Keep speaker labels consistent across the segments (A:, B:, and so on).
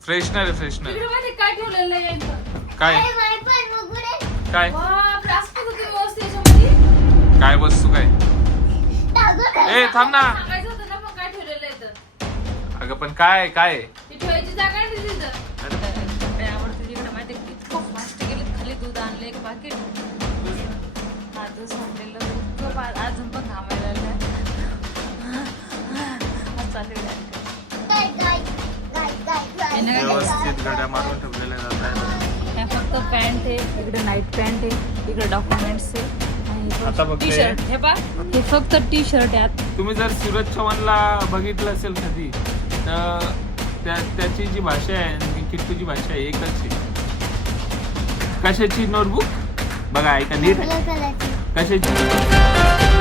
A: Freshener आहे freshener.
B: इकडे माहिती काय ठेवलेलं आहे
A: काय काय
B: प्लास्टिक होती व्यवस्थित याच्यामध्ये.
A: काय वस्तू काय? ए थांब ना.
B: सांगायचं होतं ना मग काय ठेवलेलं आहे तर.
A: अगं पण काय काय
B: ती ठेवायची जागा आहे ना तिथं.
C: कपडे आवडते तिकडे माहिती इतकं फास्ट गेले. खाली दूध आणलं एक पाकिट. हा दूध संपलेलं इतकं अजून पण घामायला लागलं. चालू
A: व्यवस्थित घड्या मारून ठेवलेल्या जात आहेत.
C: हे फक्त पॅन्ट आहे. इकडे नाईट पॅन्ट आहे. इकडे डॉक्युमेंट्स आहे.
A: आता बघते.
C: टी शर्ट हे बा हे फक्त टी शर्ट आहे.
A: तुम्ही जर सूरज चव्हाणला बघितलं असेल कधी तर त्याची जी भाषा आहे आणि किट्टूची भाषा आहे एकच आहे. कशाची नोटबुक बघा ऐका नीट आहे. कशाची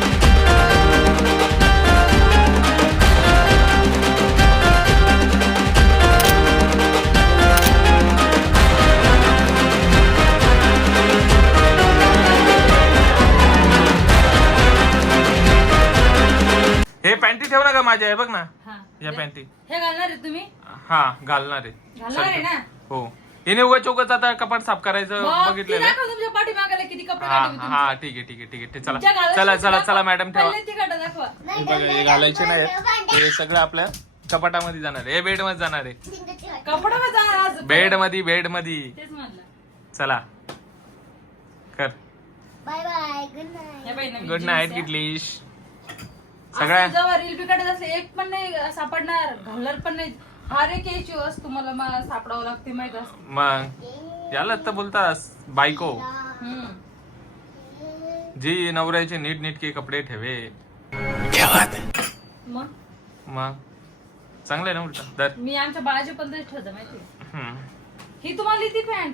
A: हे पॅन्टी ठेव ना का माझ्या आहे बघ ना या पॅन्टी.
B: हे घालणार आहे तुम्ही?
A: हा घालणार आहे.
B: घालणार आहे ना?
A: हो येणे उगा चौकच आता कपाट साफ करायचं बघितलेलं आहे.
B: तुमच्या पाठीमागाला किती कपडे
A: हा
B: काढले मी
A: हा ठीक आहे ठीक आहे ठीक आहे चला
B: ज्या घालायचे
A: चला
B: ते
A: चला
B: दाखवा.
A: चला मॅडम ठेवा.
B: पहिले ती काढा दाखवा.
A: हे बघा हे घालायचे नाही हे सगळं आपल्या कपाटामध्ये जाणार आहे. हे बेड मध्ये जाणार आहे.
B: कपड्यावर जा आज.
A: बेड मध्ये
B: तेच म्हणलं.
A: चला कर
D: बाय बाय गुड नाईट.
B: हे बाई नवीन
A: गुड
B: jeans
A: नाईट
B: आहे.
A: गिटलिश.
B: असं
A: सगळ्या
B: जेव्हा रील बिकाडत असले एक पण नाही सापडणार घालणार पण नाही. हर एक यायची वस्तू मला सापडावं लागते माहित असते.
A: मग याला तर बोलतास बायको
B: हम्म.
A: जी नवऱ्याचे नीट नीटके कपडे ठेवे.
B: मग
A: मग चांगलं आहे ना उलटा दर.
B: मी आमच्या बाळाचे पण तरी ठेवतो माहिती.
A: हम्म.
B: ही तुम्हाला येते पॅन्ट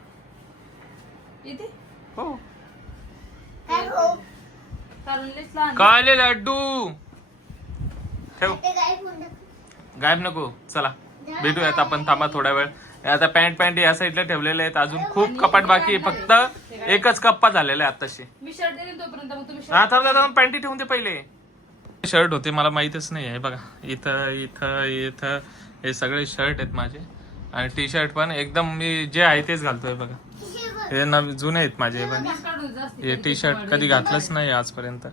B: येते
A: हो
D: काय हो
B: कारण लईच लहान.
A: काले लड्डू ठेव
D: ते काय फोन
A: गायब नको. चला भेटूयात आपण थांबा थोडा वेळ. आता पॅन्ट या साईडला ठेवलेले आहेत. अजून खूप कपाट बाकी आहे. फक्त एकच कप्पा झालेला आहे आताशी.
B: मी शर्ट देईन तोपर्यंत मग तुम्ही
A: हा
B: shirt-
A: थांब पॅन्टी ठेवून दे पहिले. शर्ट होते मला माहितच नाही आहे बघा. इथं इथं इथं हे सगळे शर्ट आहेत माझे आणि टी शर्ट पण एकदम मी जे आहे तेच घालतोय बघा. हे जुने आहेत माझे पण.
B: मीच काढून जास्ती
A: हे टी शर्ट कधी घातलंच नाही आजपर्यंत.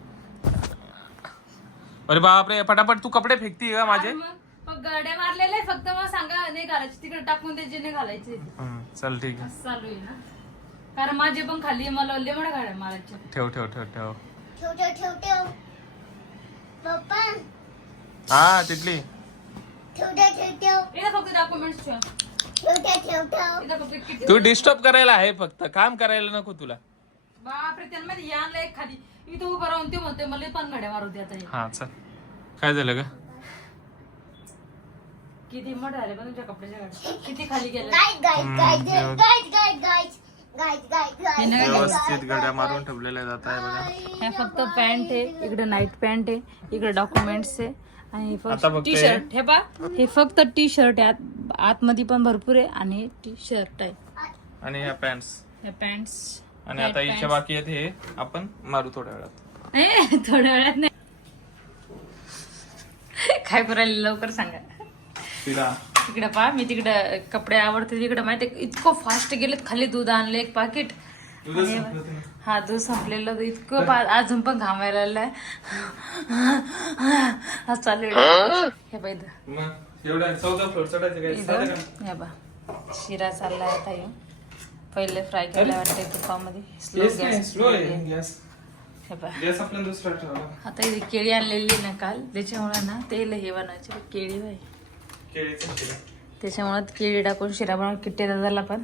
A: अरे बापरे फटाफट तू कपडे फेकती का माझे.
B: मग गाड्या मारलेल्या आहे फक्त मला सांगा नाही घालायचे तिकडे टाकून ते जे नाही घालायचे
A: चल ठीक आहे
B: असं चालू आहे ना. कारण माझे पण खाली मला लेमड गाड्या मारायच्या.
A: ठेव ठेव ठेव ठेव.
D: ठेव पप्पा
A: हा तिथली
D: ठेव
B: इथं फक्त डॉक्युमेंट्स ठेव. इथं फक्त किती
A: तू डिस्टर्ब करायला आहे फक्त काम करायला नको तुला.
B: बापरे त्यांमध्ये हे आणलं एक खाली इथं उभं राहून ते म्हणते मला पण गाड्या मारू दे आता हे.
A: हा चल काय झालं ग.
B: किती मोठे झाले पण तुमच्या कपड्याच्या गाड्या किती खाली गेले.
A: व्यवस्थित गड्या मारून ठेवलेल्या जात आहे बघा.
C: हे फक्त पॅन्ट आहे. इकडे नाईट पॅन्ट आहे. इकडे डॉक्युमेंट्स आहे आणि
A: आता बघते.
C: टी शर्ट हे बा हे फक्त टी शर्ट आहे. आतमध्ये पण भरपूर आहे आणि टी शर्ट आहे.
A: आणि ह्या पॅन्ट्स
C: हे पॅन्ट्स
A: आणि आता इच्छा बाकी आहेत हे आपण मारू थोड्या वेळात.
C: थोड्या वेळात नाही. काय करायला लवकर सांगा. तिकडे पहा मी तिकडे कपडे आवडते तिकडे माहिती इतकं फास्ट गेलेत. खाली दूध आणलं एक पाकिट. हा दूध संपलेलं इतकं अजून पण घामायला लागलाय. हा चालू आहे. हे बाई हे बा शिरा चाललाय आता येऊन. पहिले फ्राय केला वाटतंय तुपामध्ये स्लो गॅस. हे बा आता इथे केळी आणलेली ना काल त्याच्यामुळे ना तेल हे बनवायचे केळी बाई. त्याच्यामुळे केळी टाकून शिरा बनवून किट्टे दादाला पण.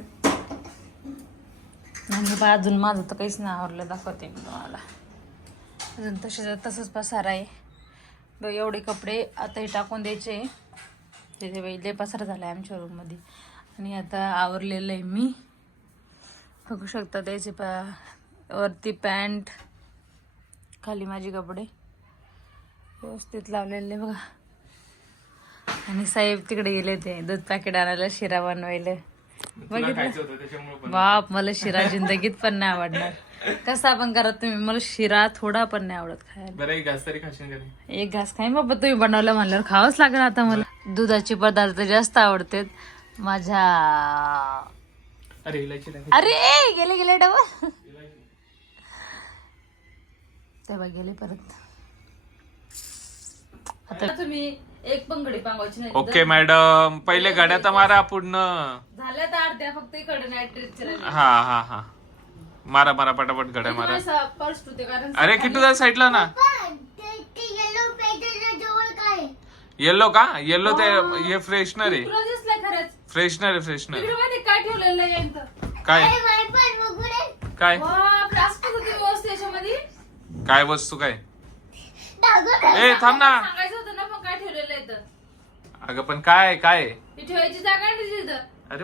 C: आणि बा अजून माझं तर काहीच नाही आवडलं दाखवते मी तुम्हाला. अजून तसंच पसारा आहे. एवढे कपडे आता हे टाकून द्यायचे. तिथे बाई लय पसारा झाला आहे आमच्या रूममध्ये. आणि आता आवरलेलं आहे मी बघू शकता. त्याचे वरती पॅन्ट खाली माझे कपडे व्यवस्थित लावलेले बघा. आणि साहेब तिकडे गेले ते दूध पॅकेट आणायला शिरा बनवायला. बघितलं बाप मला शिरा जिंदगीत पण नाही आवडणार. कसा पण करा तुम्ही मला शिरा थोडा पण नाही आवडत खायला. एक घास खाईन बाबा. तुम्ही बनवलं म्हणल्यावर खावंच लागणार. आता मला दुधाचे पदार्थ जास्त आवडतात माझ्या
A: अरे इलायची टाक.
C: अरे गेले डबल तेव्हा गेले परत.
B: आता तुम्ही एक पण घडी पांगवायची नाही.
A: ओके मॅडम, पहिले गाड्या तर मारा पूर्ण.
B: झाल्या तर अर्ध्या फक्त इकडे नाही ट्रेसच्या
A: हा हा हा, मारा मारा पटापट गाड्या मारा.
B: पर्स होते कारण
A: अरे किट्टू त्या साईडला ना.
D: ते येलो पेजच्या जवळ काय
A: येल्लो का? येल्लो ते हे फ्रेशनर आहे.
B: तुला दिसलंय खरंच
A: फ्रेशनर आहे फ्रेशनर.
B: इकडे माहिती काय ठेवलेलं आहे यांचं?
A: काय
D: अरे माय पण बघुडे
A: काय
B: वा प्लास्टिक होती व्यवस्थित याच्यामध्ये.
A: काय वस्तू काय?
D: दागो
A: ए थांब ना.
B: सांगायचं होतं ना पण काय ठेवलेलं आहे तर.
A: अगं पण काय काय आहे?
B: ही ठेवायची जागा आहे तिथं.
A: अरे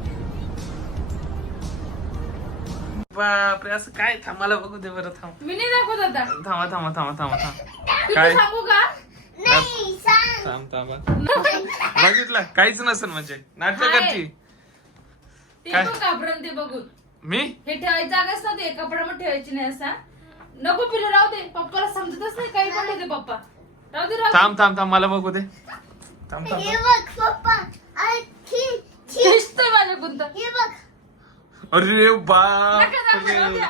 A: बापरे, असं काय? थांब मला बघू दे बरं. थांब
B: मी नाही दाखवत आता.
A: थांबा थांबा थांबा थांबा थांब.
B: किती
A: काय?
B: सांगू का?
D: नाही सांग
A: थांब थांबा. बघितलं काहीच नसेल म्हणजे नाटक
B: हाय.
A: करती
B: ते
A: काय?
B: पण घाबरन ते बघून.
A: मी.
B: हे ठेवायची जागाच नव्हती. कपड्यामध्ये ठेवायची नाही असा. नको पिलू राहू दे. पप्पाला समजतच नाही काही पण ठेवते पप्पा. राहू दे राहू दे.
A: थांब थांब थांब मला बघू दे. थांब थांब
D: हे बघ पप्पा अरे
B: दिसतोय माझ्या गुंत.
D: हे बघ
A: अरे
B: नका दाखवू, राहू
A: बापरे.
B: द्या.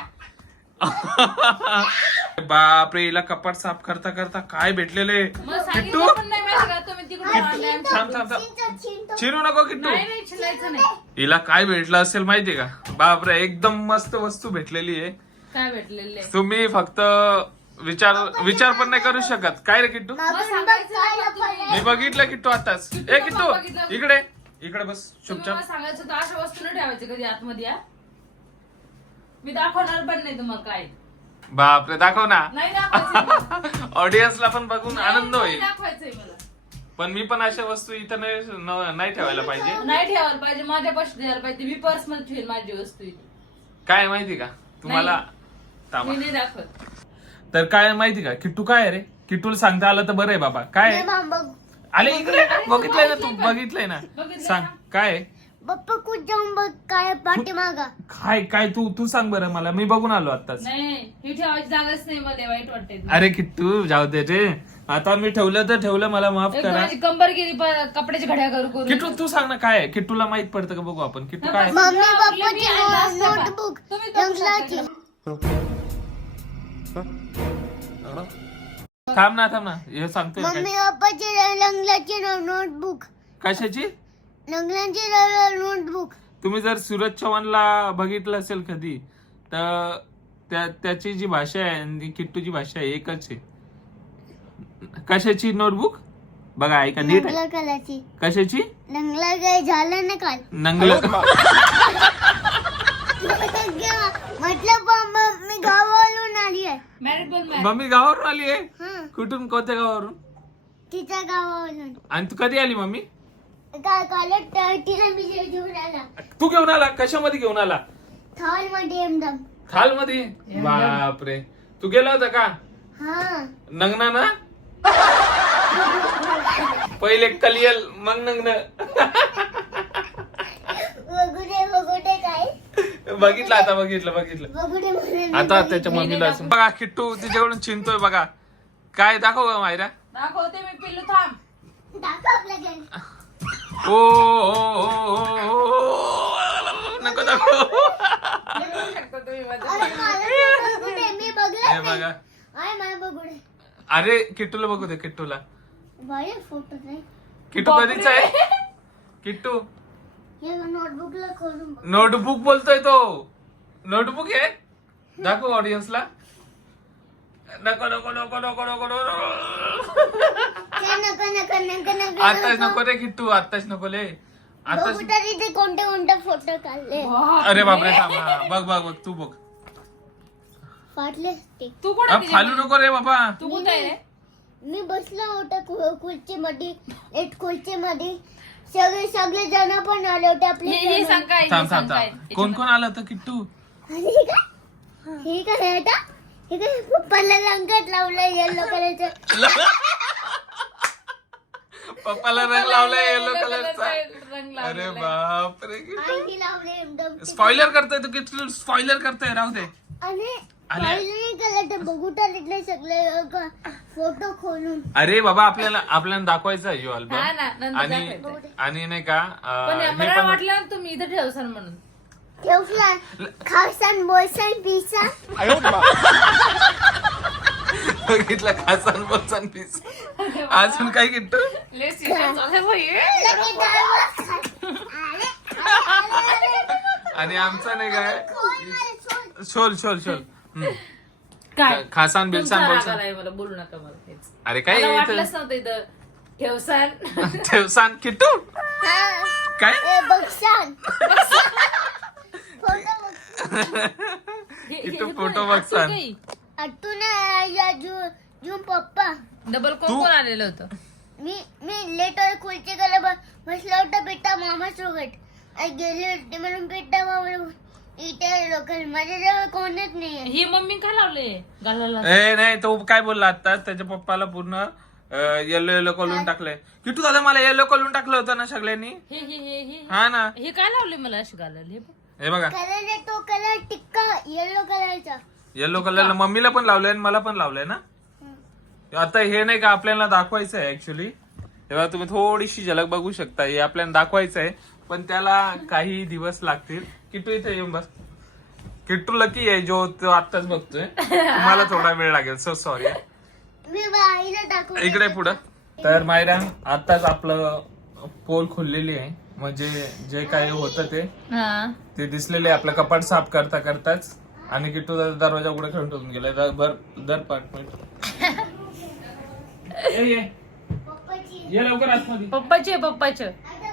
A: बापरे, हिला कपाट साफ करता करता काय भेटलेले.
B: मला
A: किट्टू
B: सांगितलं पण नाही माहिती का तुम्ही तिकडून आणलंय.
A: थांब थांब थांब.
D: चिंतो
A: चिरू नको किट्टू.
B: नाही नाही चिलायचं नाही.
A: हिला काय भेटलं असेल माहितीये का? बापरे, एकदम मस्त वस्तू भेटलेली आहे.
B: काय भेटलेलं आहे?
A: तुम्ही फक्त विचार पण नाही करू शकत. काय रे किट्टू?
B: मला सांगायचं नाही का तुम्ही?
A: मी बघितलं किट्टू आताच. ए किट्टू
B: बघितलं.
A: इकडे इकडे बस
B: तुम्ही
A: चुपचाप.
B: मला सांगायचं होतं अशा वस्तू नाही ठेवायचे कधी आतमध्ये या. मी दाखवणार पण नाही तुम्हाला काय.
A: बापरे, दाखव ना.
B: नाही दाखवायचं.
A: ऑडियन्सला पण बघून आनंद
B: नाही
A: होईल.
B: दाखवायचंय मला.
A: पण मी पण अशा वस्तू इथं नाही ठेवायला पाहिजे.
B: नाही ठेवायला पाहिजे. माझ्या पाशी ठेवायला पाहिजे. मी पर्स मध्ये ठेवेल माझी वस्तू इथे.
A: काय माहिती का तुम्हाला? थांबा.
B: मी नाही दाखवत.
A: तर काय माहिती का किट्टू काय आहे रे? किट्टूला सांगता आलं तर बरं आहे बाबा. काय आहे?
D: बघ
A: आले इकडे. बघितलंय ना तू? बघितलंय ना?
B: बघितलंय
A: सांग
B: ना?
A: काय आहे?
D: पप्पा कुठ जाऊन बघ काय पाठीमागा
A: काय काय तू सांग बरं मला. मी बघून आलो आताच.
B: नाही ही ठेवायची जागाच नाही. मला वाईट वाटते.
A: अरे किट्टू जाऊ दे रे. आता मी ठेवलं तर ठेवलं, मला माफ
B: एकदम
A: करा.
B: माझी कंबर गेली कपड्याची घड्या करू करू.
A: किट्टू तू सांग ना काय आहे? किट्टूला माहित पडतं का बघू आपण. किट्टू काय आहे?
D: मम्मी
B: आपली
D: पप्पाची
B: मी आणलं असतं का?
D: नोटबुक
B: तुम्ही करू
D: रंगलाची
B: शकता.
A: थांब ना हे सांगतोय काय.
D: मम्मी पप्पाची रंगलाची नोटबुक
A: कशाची?
D: रंगलाची नोटबुक
A: तुम्ही जर सूरज चव्हाणला बघितलं असेल कधी तर त्याची जी भाषा आहे आणि किट्टूची भाषा आहे एकच आहे. कशाची नोटबुक? बघा ऐका नीट आहे.
D: रंगला कलाची
A: कशाची?
D: रंगला काय झालं ना काल
A: नंगल.
D: म्हटलं मी गावावरून आली आहे
B: मॅरिड पण मॅरिड.
A: मम्मी गावावरून आली आहे.
D: हा
A: कुठून? कोणत्या गावावरून?
D: तिच्या गावावरून
A: आणि तू कधी आली मम्मी?
D: काल तिला मी घेऊन आला
A: तू घेऊन आला? कशामध्ये घेऊन आला?
D: थाल मध्ये एकदम
A: थाल मध्ये? बापरे, तू गेला होता का?
D: हा
A: नंगना ना? पहिले कलियल मग नंगन.
D: बघुडे काय
A: बघितलं आता बघितलं
D: बघुडे म्हणून
A: आता त्याच्या मम्मीला असं- बघा किट्टू तिच्याकडून चिंतोय बघा. काय दाखव का मायरा?
B: दाखवते मी. पिल्लू थांब.
D: दाखव आपल्या घरी.
A: नको दाखव.
B: बघू शकता तुम्ही माझं.
D: अरे मला बघुडे मी
A: हे
D: बघलं
A: बघा.
D: अरे मला बघुडे
A: अरे किट्टूला बघू दे. किट्टूला.
D: बाय फोटो नाही
A: किट्टू कधीच आहे? किट्टू
D: हे नोटबुकला खोलून बघ.
A: नोटबुक बोलतोय तो. नोटबुक आहे? दाखव ऑडियन्सला. नको नको नको नको नको नको.
D: नको
A: आताच नको रे किट्टू, आताच नको ले. आताच.
D: बघू तरी ते कोणते फोटो काढले
A: अरे बापरे थांब. हा, बघ बघ बघ तू बघ.
D: फाटले ते
B: तू कोण
A: अब फालू नको रे बाबा.
B: तू कुठे आहे रे?
D: मी बसला होता खुर्ची मध्ये एक खुर्ची मध्ये सगळे जण पण आले होते आपले
B: हे सांग काय? हे
A: थांब
B: सांग
A: थांब
B: काय?
A: थांब. कोण कोण आलं होतं किट्टू?
D: हे काय आता हे काय पप्पाला रंगत लावलं येलो कलरचं
A: पप्पाला रंग लावलाय येलो कलरचा.
B: रंग
A: अरे
B: लावलेला आहे.
A: बापरे.
D: आई लावले एकदम
A: स्पॉइलर करतोय तू. किट्टू स्पॉइलर करतोय. राहू दे.
D: आणि
A: आले.
D: पाहिलं नाही केलं तर बघू टाकले सगळे फोटो खोलून.
A: अरे बाबा आपल्याला दाखवायचा आहे अल्बम.
B: हा ना, नंतर
A: आणि
B: दाखवायचंय.
A: आणि नाही का
B: पण
A: हे
B: मला
A: पण
B: वाटलं ना तुम्ही इथं ठेवसान म्हणून.
D: ठेवला खासान बोलसान पिसा.
A: बघितलं खासान बोलसान पीस. अजून काय किट्टू?
B: लय serious आहे बाई.
A: आणि आमचा नाही काय शोल
B: काय
A: खासान
B: तुमचा
A: बिलसान
B: राग
A: बोलसान.
B: आलाय मला, बोलू नका मला तेच.
A: अरे काय
B: मला
A: इथं
B: वाटलंच नव्हतं इथं ठेवसान.
A: ठेवसान किट्टू काय
D: बघसान फोटो
A: किट्टू फोटो बघसान.
D: अट्टू ना या जू पप्पा.
B: डबल कोण आलेलं होतं.
D: मी लेट और खुलचे गेले बसला होता पिट्टा मामा सोबत गेले होते म्हणून पिट्टा मामा इथे लोक माझ्याजवळ कोणच नाही.
B: ही मम्मी काय लावले गालाला.
A: ए नाही तो काय बोलला आता त्याच्या पप्पाला पूर्ण येलो कलून टाकलंय. किट्टू दादा मला येलो कलून टाकलं होतं ना सगळ्यांनी.
B: हे
A: हा ना
B: हे काय लावले मला अशी गालाला.
A: हे बघा
D: कलर तो कलर टिक्का येलो कलरचा.
A: येलो कलरला मम्मीला पण लावलंय आणि मला पण लावलंय ना. आता हे नाही का आपल्याला दाखवायचं आहे ऍक्च्युली. तेव्हा तुम्ही थोडीशी झलक बघू शकता. हे आपल्याला दाखवायचं आहे पण त्याला काही दिवस लागतील. किट्टू इथे येऊन बस. किट्टू लकी आहे जो तो आत्ताच बघतोय. तुम्हाला थोडा वेळ लागेल. So sorry.
D: मी बाईला दाखव
A: इकडे पुढं. तर मायरा आत्ताच आपलं पोल खोललेली आहे. म्हणजे जे काही होतं ते दिसलेले आपलं कपाट साफ करता करताच. आणि किट्टू दरवाजा उघडा खेळून ठेवून गेलाय. दर 5 मिनिट ये लवकर आतमध्ये.
B: पप्पाचे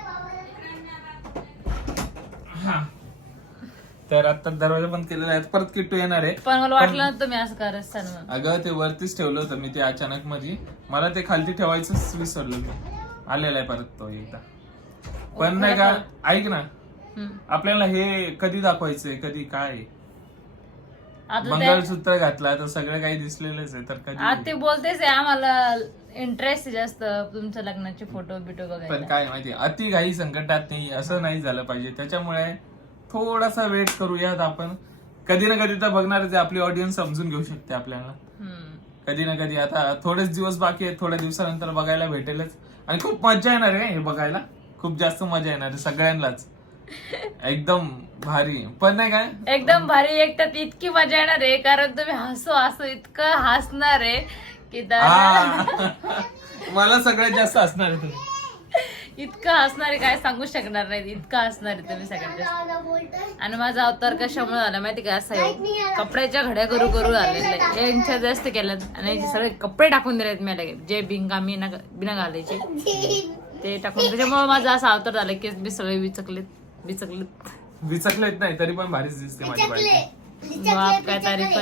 A: हा तर आता दरवाजा बंद केलेला आहे. परत किट्टू येणार आहे.
B: पण मला वाटलं ना तुम्ही असं करत असाल म्हणून.
A: अगं ते वरतीच ठेवलं होतं मी ते अचानक मध्ये. मला ते खालती ठेवायचंच विसरलो मी. आलेला आहे परत तो एकदा. पण नाही का ऐक ना आपल्याला हे कधी दाखवायचंय कधी काय. मंगळसूत्र घातला तर सगळं काही दिसलेलंच आहे. तर कधी
B: आता ते बोलतेच आहे आम्हाला इंटरेस्ट जास्त तुमच्या लग्नाचे फोटो बिटो
A: पण
B: बघायला.
A: काय माहिती अति घाई संकटात नाही असं नाही झालं पाहिजे. त्याच्यामुळे थोडासा वेट करूयात आपण. कधी ना कधी तर बघणारच आहे. आपली ऑडियन्स समजून घेऊ शकते आपल्याला कधी ना कधी. आता थोडेच दिवस बाकी आहेत. थोड्या दिवसानंतर बघायला भेटेलच. आणि खूप मजा येणार आहे हे बघायला. खूप जास्त मजा येणार आहे सगळ्यांनाच. एकदम भारी. पण नाही काय
B: एकदम भारी. एक तर इतकी मजा येणार आहे कारण तुम्ही हसू इतकं हसणार आहे की
A: मला सगळ्यात जास्त असणार आहे तुम्ही.
B: इतकं हसणार आहे काय सांगू शकणार नाही. इतकं हसणार आहे तुम्ही सगळ्यात जास्त. आणि माझा अवतार कशामुळे झाला माहिती का. असं कपड्याच्या घड्या करू आलेले यांच्या जास्त केल्यात. आणि याचे सगळे कपडे टाकून दिलेत मी लगेच. जे बिंगामी बिना घालायचे ते टाकून. त्याच्यामुळे माझा असा अवतार झाला की मी सगळे
A: विचकलेत नाही तरी पण भारीच दिसते माझी बायको.
B: बाप काय तारीफ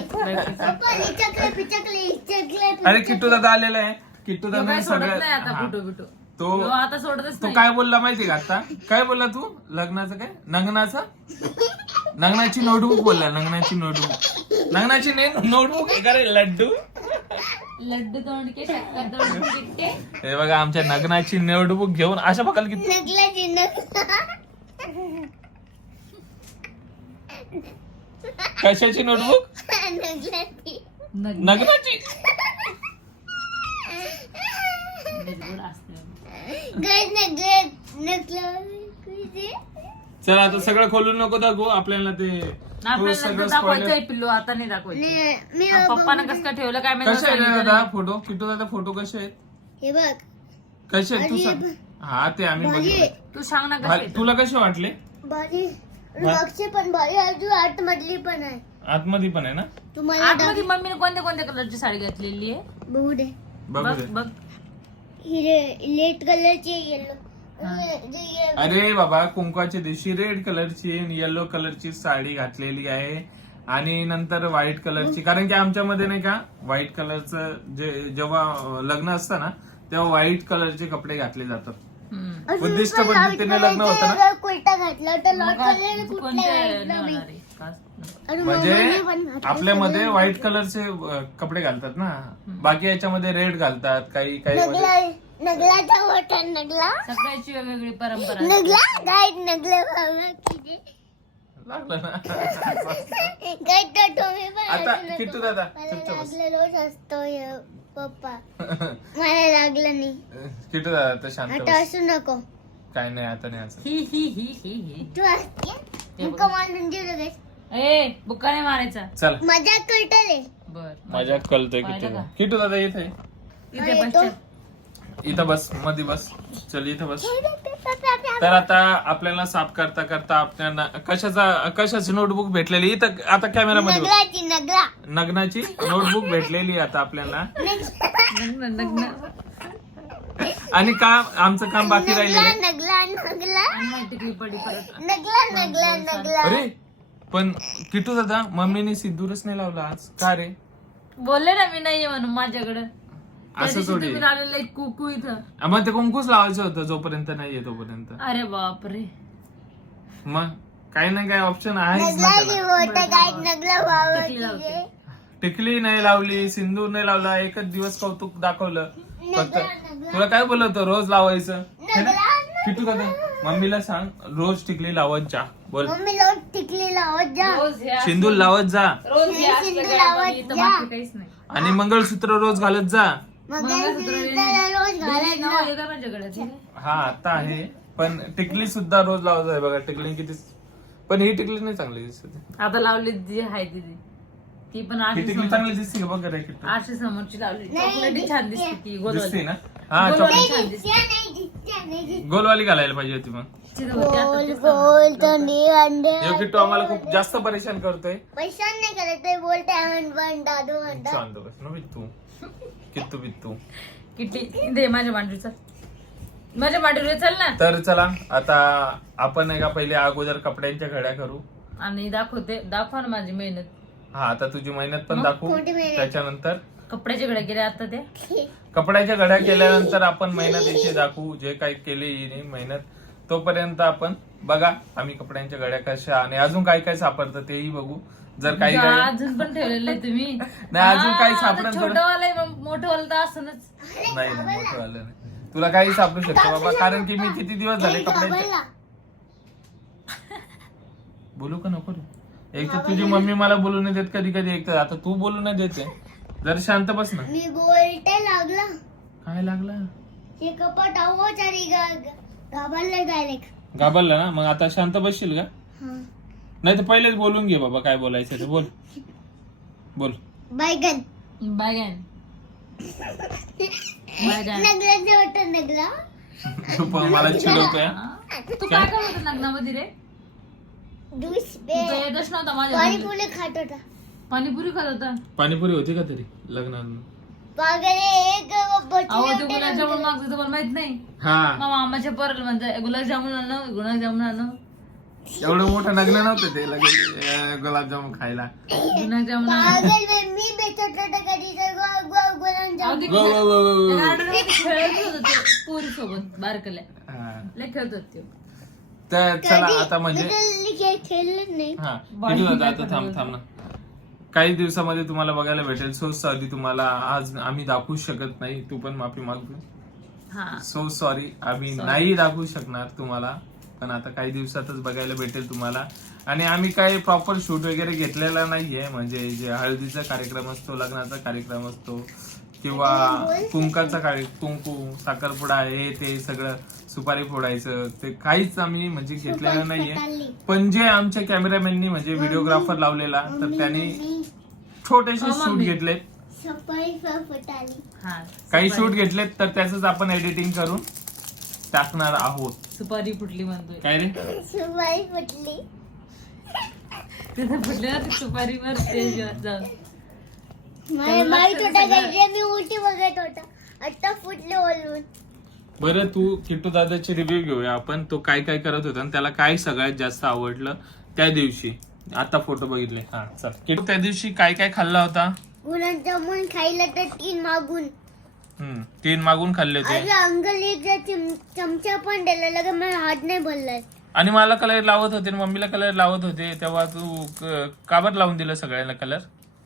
A: अरे किट्टू दादा आलेला आहे. किट्टू दादा
B: सोडत नाही आता फोटो बिटो.
A: तो
B: आता सोडतच
A: तो
B: नाही.
A: काय बोलला माहिती का आता. काय बोलला तू लग्नाचं काय नग्नाची नोटबुक बोलला. नग्नाची नोटबुक लड्डू
B: तोंडके शक्कर तोंडके.
A: हे बघा आमच्या नग्नाची नोटबुक घेऊन अशा बघाल की कशाची नोटबुक नग्नाची. चला आता सगळं खोलून नको दाखवू आपल्याला. ते
B: आपल्याला दाखवायचंय पिल्लू. आता नाही दाखवायचं. पप्पानं कसं काय ठेवलं काय
A: कसे आहेत
B: माहिती.
A: दादा फोटो. किट्टू दादा फोटो कसे आहेत.
D: हे बघ
A: कसे आहेत तू सांग. हा ते आम्ही बघितले.
B: तू सांग ना कसं.
A: तुला कसे वाटले.
D: भारी मागचे पण भारी. अजून आठ मधली पण आहे.
A: आतमध्ये पण आहे ना.
D: तुम्हाला
B: आतमध्ये मम्मीने कोणत्या कलरची साडी घातलेली आहे
D: बघू दे.
A: बघू दे.
B: बघ
D: ही लेट कलरची येलो.
A: अरे बाबा कुंकवाच्या दिवशी रेड कलरची येलो कलरची साडी घातलेली आहे. आणि नंतर व्हाईट कलरची. कारण की आमच्यामध्ये नाही का व्हाईट कलरचं जेव्हा लग्न असतं ना तेव्हा व्हाईट कलरचे कपडे घातले जातात. बुद्धिस्ट पद्धतीने लग्न होतं ना.
D: कुर्ता घातला होता. लॉट कलर
A: म्हणजे आपल्यामध्ये व्हाईट कलरचे कपडे घालतात ना. बाकी याच्यामध्ये रेड घालतात. काही
D: नगलाचा होता. नगला
B: सगळ्याची वेगवेगळी परंपरा.
D: नगला गाईड नगले
A: लागलं ना.
D: काय तर तुम्ही पण
A: आता
D: हसू नको.
A: किट्टू दादा
D: मला
A: चुपचाप बस.
D: लागलं रोज असतो पप्पा मला लागलं नाही
A: किट्टू दादा तर शांत
D: आता
A: बस.
D: असू नको
A: काय नाही आता नाही असं.
B: ही ही ही ही ही
D: तू असते मुका मारून देऊ लगेच
B: ए बुक्का नाही मारायचा.
A: चल
D: मजा कळतले
B: बर
A: माझ्या कळतोय
B: पाहिलं
A: किट्टू
B: का?
A: किट्टू दादा इथे
B: इथे बस
D: तो-
B: चल.
A: इथं बस मध्ये बस. चल इथं बस. तर आता आपल्याला साफ करता करता आपल्याला कशाची नोटबुक भेटलेली इथं आता कॅमेरामध्ये बघ.
D: नगलाची नगला
A: नग्नाची नोटबुक भेटलेली आता आपल्याला.
B: नग्न नग्न
A: आणि काम आमचं काम बाकी राहिलेलं आहे.
D: नगला नगला
B: आणि माहिती टिकली पडी परत.
D: नगला नगला नगला
A: अरे पण किटू दादा मम्मीने सिंदूरच नाही लावला आज का रे?
B: बोलले ना मी नाहीये म्हणून माझ्याकडं. त्या
A: असं
B: दिवशी
A: थोडी
B: तुम्ही लावलेलं एक कुकू इथं.
A: मग ते कुंकूच लावायचं होतं जोपर्यंत नाहीये तोपर्यंत.
B: अरे बापरे.
A: मग काही ना काही ऑप्शन आहेच ना
D: नगला
A: त्याला.
D: मोठा काय नगला
B: टिकली
D: वावर
B: लावते.
A: टिकली नाही लावली सिंदूर नाही लावला एकच दिवस कौतुक दाखवलं फक्त. तुला काय बोललं होतं रोज लावायचं है ना? किटू दादा मम्मीला सांग रोज टिकली लावत जा. बोल
D: मम्मी लोक टिकली लावत जा
B: रोज हे असं-
A: सिंदूर लावत जा
B: रोज हे असलं
D: सिंदूर
B: काय
D: लावत
B: बाकी इथं
D: जा.
B: बाकी काहीच नाही.
A: आणि मंगळसूत्र रोज घालत जा.
D: मग
B: मंगळसूत्र
D: रोज
B: नाही,
D: घालायचं
B: नाव आहे का माझ्याकडे? ठीक आहे.
A: हा आता आहे पण टिकली सुद्धा रोज लावत आहे बघा. टिकली किती पण ही टिकली नाही चांगली दिसते.
B: आता लावली जी आहे ती पण
A: ही
B: आरशी
A: टिकली
B: समोर
A: चांगली दिसते का बघ रे किट्टू.
B: आरशी समोरची लावली.
D: नाही,
B: चॉकलेटी छान दिसते ती
A: दिसते
B: गोलवाली.
A: ना. हा
B: गोलवाली
A: चॉकलेट
B: छान दिसते.
D: नाही दिसते, नाही दिसते.
A: गोलवाली घालायला पाहिजे होती मग.
B: तिथं होती आता
D: गोल
B: तेच
D: गोल थंडी अंडे
A: यो किट्टू आम्हाला खूप जास्त परेशान करतोय.
D: पैसा नाही करत ते बोलते हंड दादू हंड
A: शांत बस ना बित्तू किट्टू बित्तू.
B: किटली दे माझ्या मांडवीचा. माझ्या मांडवीवर चल ना.
A: तर चला आता आपण एका पहिले अगोदर कपड्यांच्या घड्या करू.
B: आणि दाखवा ना माझी मेहनत.
A: हा आता तुझी मेहनत पण दाखवू.
D: कोणती मेहनत?
A: त्याच्यानंतर
B: कपड्याचे घड्या गेले आता ते.
A: कपड्याच्या घड्या केल्यानंतर आपण मेहनत याची दाखवू. जे काही केली हिने मेहनत तोपर्यंत आपण बघा आम्ही कपड्यांच्या घड्या कशा आणि अजून काय काय सापडतं तेही बघू. जर काही काही
B: अजून पण ठेवलेलं आहे तुम्ही.
A: नाही, अजून काही सापडलं तर-
B: छोटं वाला मोठं वाला तर असणच.
A: नाही नाही, मोठं आलं नाही. तुला काही सापडू शकतो बाबा कारण की मी किती दिवस झाले कपड्यांच्या
D: घाबरला.
A: बोलू का नको रे? एक तर तुझी मम्मी मला बोलू नाही देत कधी कधी. एक तर आता तू बोलू नाही देते. जर शांत बस ना.
D: मी बोलते लागला
A: काय लागला?
D: हे कपाट आहोच आणि घाबरला डायरेक्ट
A: घाबरला ना मग आता शांत बसशील का? नाही तर पहिलेच बोलून घे बाबा काय बोलायचं ते बोल. बोल
D: बैगन
B: बागन
D: नगलाचं वाटत नगला
A: तू पण मला चिडवतोय.
B: तू काय करत होता लग्नामध्ये रे?
D: दूस
B: तू तर येतच नव्हता माझ्या घरी.
D: पाणीपुरी खात होता
B: पाणीपुरी खात होता.
A: पाणीपुरी होती का तरी लग्नात?
D: पागले एक
B: अहो ते
D: बचले
B: गुलाबजामुन मागतो तुम्हाला माहित नाही.
A: हा
B: मग मामाच्या पोराला म्हणजे गुलाबजामुन आणू गुलाबजामुन आणू
A: एवढं मोठं लग्न नव्हतं ते लगेच गुलाबजामुन खायला.
B: गुलाबजामुन आणू.
D: पागल मी बेचत होता कधी तर गुलाबजाम
B: अहो, ते
A: व, व, व, व, व.
B: गार्डनमध्ये खेळत होतं ते पोरी सोबत बारकल्या.
A: हा.
B: लय खेळत होते ते.
A: तर चला आता म्हणजे
D: खेळलं नाही
A: हा किती होतं आता थांब थांब ना. काही दिवसामध्ये तुम्हाला बघायला भेटेल. सो सॉरी तुम्हाला आज आम्ही दाखवू शकत नाही. तू पण माफी मागतो.
B: हा
A: सो सॉरी आम्ही नाही दाखवू शकणार तुम्हाला. पण आता काही दिवसातच बघायला भेटेल तुम्हाला. आणि आम्ही काही प्रॉपर शूट वगैरे घेतलेला नाहीये. म्हणजे जे हळदीचा कार्यक्रम असतो लग्नाचा कार्यक्रम असतो किंवा कुंकाचा कुंकू साखरपुडा हे ते सगळं सुपारी फोडायचं ते काहीच आम्ही म्हणजे घेतलेलं नाहीये. पण जे आमच्या कॅमेरामॅननी म्हणजे व्हिडिओग्राफर लावलेला तर त्यांनी छोटेसे शूट घेतलेत.
D: सफाई फुटाली
B: हा
A: काही शूट घेतलेत तर त्याच आपण एडिटिंग करून टाकणार आहोत.
B: सुपारी फुटली म्हणतोय.
A: काय रे?
D: सफाई फुटली
B: तिथे फुटली ना ती सुपारीवर स्टेजवर जाऊन.
D: मला माहित होता का मी उलटी बघत होता आता फुटले ओलवून.
A: बरं तू किट्टू दादाची रिव्ह्यू घेऊया आपण. तो काय काय करत होता आणि त्याला काय सगळ्यात जास्त आवडलं त्या दिवशी. आता फोटो बघितले. हा चल किट्टू त्या दिवशी काय काय खाल्ला होता?
D: गुलाबजामुन खायला तर 3 मागून
A: 3 मागून खाल्ले होते.
D: अरे अंकल एक चमचा पण दिला लगे मला हात नाही भरलाय.
A: आणि मला कलर लावत होते मम्मीला कलर लावत होते तेव्हा तू काबर लावून दिलं सगळ्यांना कलर?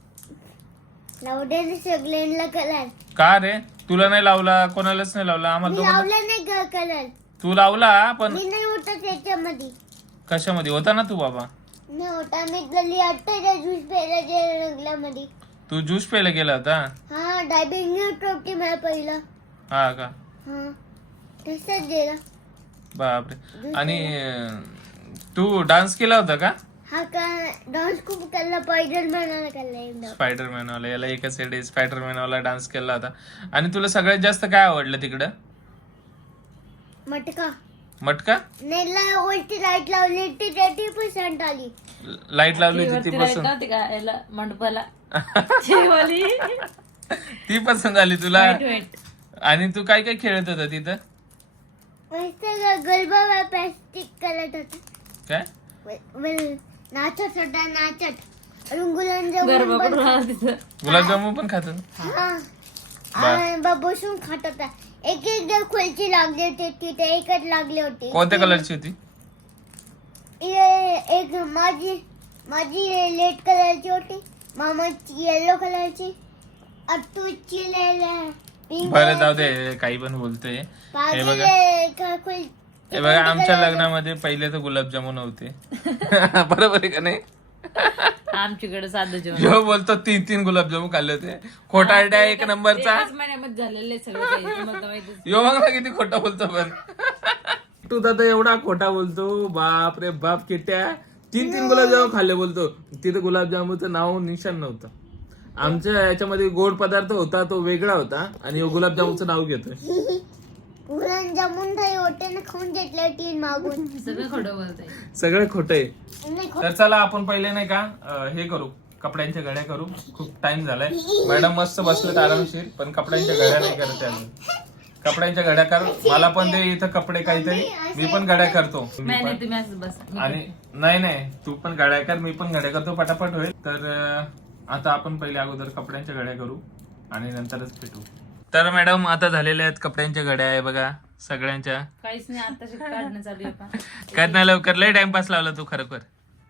D: लावले सगळ्यांना कलर.
A: का रे? तुला नाही लावला कोणालाच नाही लावला आम्हाला
D: मी
A: दोघांना-
D: लावला नाही कलर.
A: तू लावला पण
D: मी नाही होता त्याच्यामध्ये.
A: कशामध्ये होता ना तू बाबा?
D: नव्हता मी गल्ली आता ज्यूस प्यायला गेला रंगल्यामध्ये.
A: तू ज्यूस प्यायला गेला होता?
D: हा डायबिंग होती मला पहिलं.
A: हा का?
D: हा तसंच गेला.
A: बापरे. आणि तू डान्स केला होता का?
D: हा का डान्स खूप केला. स्पायडरमॅनला केला एकदा.
A: स्पायडरमॅन वाला, याला एकच साईड स्पायडरमॅन वाला डान्स केला होता. आणि तुला सगळ्यात जास्त काय आवडलं तिकडं?
D: मटका.
A: मटका?
D: नेला वरती लाईट लावली ती 30% आली.
A: लाईट लावली होती
B: वरती
A: ती
B: लाईट
A: पसंत?
B: नव्हती का याला मंडपाला ती वाली
A: ती पसंत आली तुला?
B: वेट
A: आणि तू काय काय खेळत होता तिथं?
D: मस्त गलबा प्लास्टिक करत होता.
A: काय
D: नाचत होता नाचत.
B: गरबा करून आला तिथं.
A: गुलाबजामुन पण खात होता?
D: बसून खात होता. एक एक खुर्ची लागली होती तिथे एकच लागली होती.
A: कोणत्या कलरची होती?
D: एक माझी रेड कलरची होती. मामाची येलो कलरची. अत्तूची पिंक.
A: बरं जाऊ दे, काही पण बोलतोय. हे बघा, हे बघा आमच्या लग्नामध्ये पहिले तर गुलाबजामुन होते. बरोबर आहे का नाही?
B: आमच्याकडे साधं जेवण
A: जो बोलतो 3 गुलाबजामुन खाल्ले होते. खोटा आयडिया एक नंबरचा.
B: एकाच महिन्यामध्ये झालेले सगळं काही तुम्हाला तर माहितीच.
A: यो मग ना किती खोटा बोलतो पण. तू दादा एवढा खोटा बोलतो. बाप रे बाप किट्या. 3 गुलाबजामुन खाल्ले बोलतो. तिथे गुलाबजामुनचं नाव निशाण नव्हतं. आमच्या याच्यामध्ये गोड पदार्थ होता तो वेगळा होता आणि गुलाबजामुनचं नाव घेतोय.
D: गुलाबजामुन होते ना खाऊन घेतले 3 मागून.
B: सगळं खोटं बोलतंय.
A: सगळं खोटं आहे. तर चला आपण पहिले नाही का हे करू, कपड्यांच्या घड्या करू. खूप टाइम झालाय. मॅडम मस्त बसलेत आरामशीर, पण कपड्यांच्या घड्या नाही करत अजून. कपड्यांच्या घड्या कर. मला पण दे इथं कपडे काहीतरी. मी पण घड्या करतो.
B: नाही नाही तुम्ही असं बस.
A: आणि नाही तू पण घड्या कर, मी पण घड्या करतो. पटापट होईल. तर आता आपण पहिले अगोदर कपड्यांच्या घड्या करू आणि नंतरच भेटू. तर मॅडम आता झालेल्या आहेत कपड्यांच्या घड्या आहे बघा सगळ्यांच्या.
B: काहीच नाही आता काढणं चालू आहे का?
A: कर ना लवकर. लय टाइमपास लावला तू खरोखर.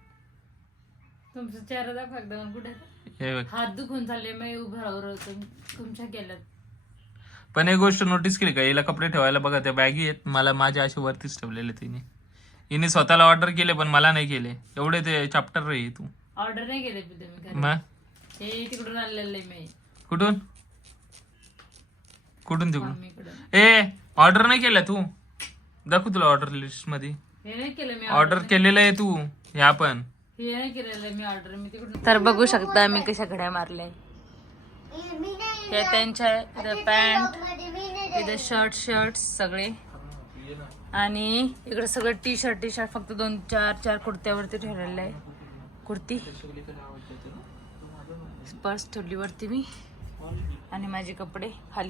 B: तुमचा चेहरा दाखवा एकदा मला. कुठे
A: हे बघ.
B: हात दुखून चालले मी उभं राहू तुमच्या केल्यात.
A: पण एक गोष्ट नोटीस केली का, हिला कपडे ठेवायला बघा त्या बॅगी आहेत. मला माझ्या असे वरतीच ठेवलेले तिने. हिने स्वतःला ऑर्डर केले पण मला नाही केले. एवढे ते चॅप्टर रे तू.
B: ऑर्डर नाही केले तुम्ही.
A: मग
B: हे तिकडून आणलेलं आहे मी.
A: कुठून तिकडून?
B: मम्मीकडून.
A: ए ऑर्डर नाही केलं तू? दाखव तुला ऑर्डर लिस्ट मध्ये.
B: हे नाही केलं मी
A: ऑर्डर केलेलं आहे तू. ह्या पण
B: हे नाही केलेलं मी ऑर्डर. मी तिकडून.
C: तर बघू शकता आम्ही कशा घड्या मारल्या. हे त्यांच्या इथं पॅन्ट, इथं शर्ट सगळे. आणि इकडे सगळं टी शर्ट फक्त 2-4 कुर्त्यावरती ठेवलेलं आहे. कुर्ती पर्स ठेवली वरती मी आणि माझे कपडे खाली.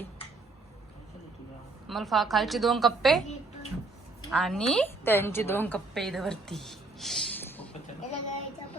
C: मला खालचे 2 कप्पे आणि त्यांचे 2 कप्पे इथं वरती.